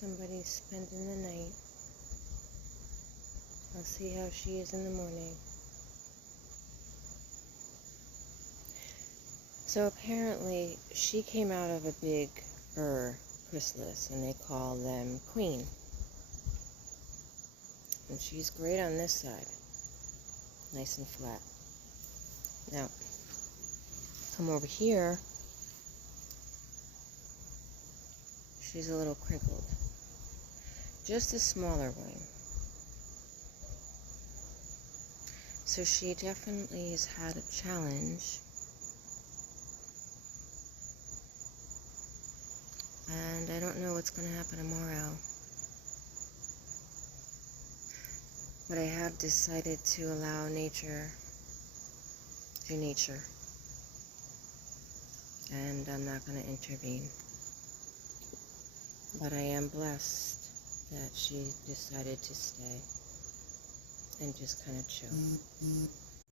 somebody's spending the night. I'll see how she is in the morning. So apparently she came out of a big chrysalis, and they call them queen. And she's great on this side, nice and flat. Now, come over here, she's a little crinkled. Just a smaller one. So she definitely has had a challenge. And I don't know what's going to happen tomorrow. But I have decided to allow nature do nature. And I'm not going to intervene. But I am blessed that she decided to stay and just kind of chill.